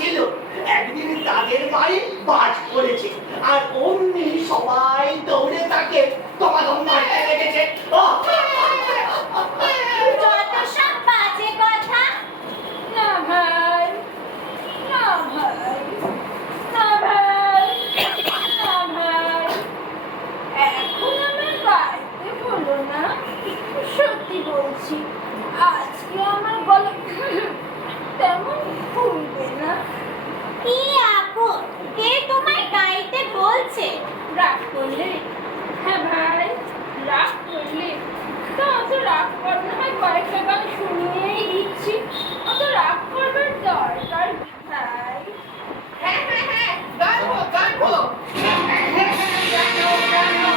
যাচ্ছিল, একদিন তাদের বাড়ি বাজ পড়েছে, আর অমনি সবাই দৌড়ে তাকে তোমাদের মারতে লেগেছে। যত সব বাজে কথা। না ভাই, না ভাই, না ভাই, না ভাই, এখন আমার গাইতে হলো না। সত্যি বলছি, আজকে আমার গলা তেমন ফুলবে না। কি আপদ, কে তোমায় গাইতে বলছে? রাগ করলে? হ্যাঁ ভাই, রাগ করলে তো অত রাগ করবে না হয়, কয়েকটা গান শুনিয়েই দিচ্ছি। অত রাগ করবার দরকার কি ভাই? হ্যাঁ হ্যাঁ হ্যাঁ, গাইবো গাইবো। হ্যাঁ হ্যাঁ হ্যাঁ, গাইবো গাইবো।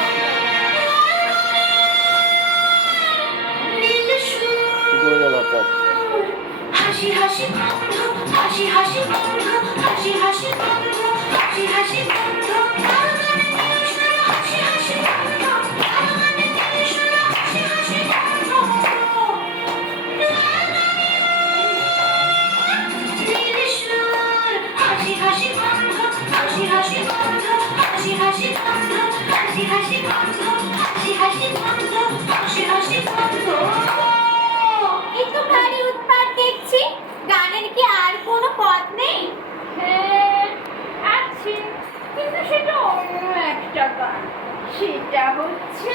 হাসি হাসি বন্ধ, হাসি হাসি বন্ধ, হাসি হাসি বন্ধ, হাসি হাসি বন্ধ, হাসি হাসি বন্ধ, হাসি হাসি বন্ধ। হাসি হাসি বন্ধ, হাসি হাসি বন্ধ, হাসি হাসি বন্ধ, হাসি হাসি বন্ধ, হাসি হাসি বন্ধ, হাসি হাসি বন্ধ। এই তো ভারী উৎপাত দেখছি, গানের কি আর কোনো পথ নেই? হ্যাঁ আছে, কিন্তু সেটা অন্য একটা গান। সেটা হচ্ছে